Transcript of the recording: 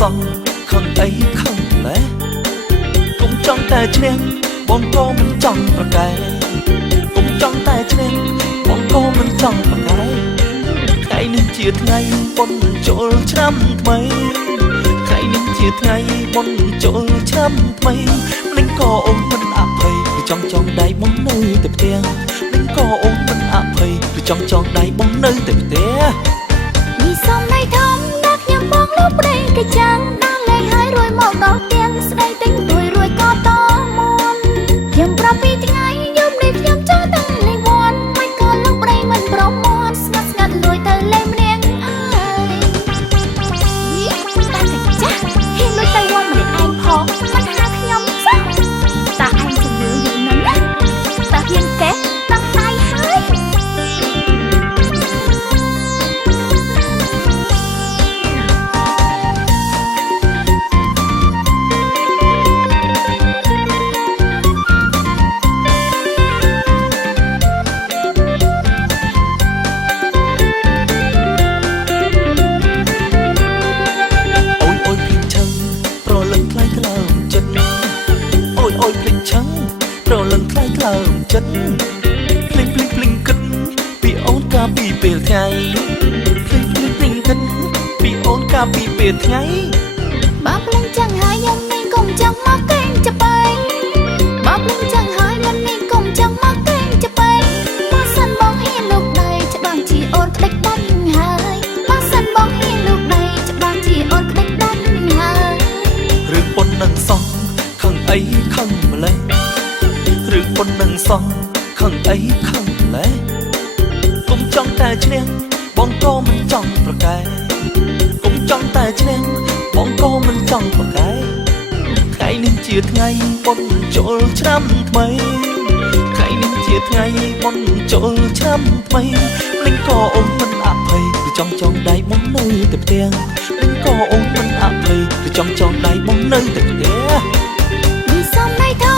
សងខឹងអីខឹងឡែកុំចង់តែឈ្នះបងក៏មិនចង់ប្រកែកុំចង់តែឈ្នះបងក៏មិនចង់ប្រកែថ្ងៃនេះជាថ្ងៃបុណ្យចូលឆ្នាំថ្មីថ្ងៃនេះជាថ្ងៃបុណ្យចូលឆ្នាំថ្មីមិនក៏អូនមិនអភ័យឬចង់ដៃបងនៅតែផ្ទះមិនក៏អូនមិនអភ័យឬចង់ដៃបងនៅតែផ្ទះនេះសំដីធំដាក់ខ្ញុំបងលោកប្តីកចាំងដល់លេងហើយរួយមកដល់ផ្ទះស្ដីទិញរួយក៏តមុនខ្ញុំប្រាប់ពីថ្ងៃយប់នេះខ្ញុំចូលទៅលេងវត្តមិនក៏លោកប្តីមិនប្រមាត់ស្ងាត់លួយទៅលេងម្នាក់អើយតែចាស់ហ៊ានលួយទៅវត្តម្នាក់ឯងផងមិនហៅខ្ញុំសោះតាឯងជំនឿយូរណាស់តាហ៊ានកេះតាំងដៃហើយប្រលឹងខ្លាយក្លើមចិត្តភ្លេងភ្លេងគិតពីអូនកាលពីពេលថ្ងៃភ្លេងគិតពីអូនកាលពីពេលថ្ងៃបើភ្លេងចឹងហើយខ្ញុំនេះកុំចឹងមកកេងចបែងបើភ្លេងចឹងហើយខ្ញុំនេះកុំចឹងមកកេងចបែងបើសិនបងហ៊ានលោកដៃច្បាស់ជាអូនក្តិចដាច់ហើយបើសិនបងហ៊ានលោកដៃច្បាស់ជាអូនក្តិចដាច់ហើយរឿងប៉ុននឹងសោះខឹងអីខឹងម្លេះឬប៉ុននឹងសោះខឹងអីខឹងឡែកុំចង់តែឈ្នះបងក៏មិនចង់ប្រកែកុំចង់តែឈ្នះបងក៏មិនចង់ប្រកែថ្ងៃនេះជាថ្ងៃបុណ្យចូលឆ្នាំថ្មីថ្ងៃនេះជាថ្ងៃបុណ្យចូលឆ្នាំថ្មីមិនក៏អូនមិនអភ័យឬចង់ដៃបងនៅតែផ្ទះមិនក៏អូនមិនអភ័យឬចង់ដៃបងនៅតែផ្ទះនេះសំដីធំ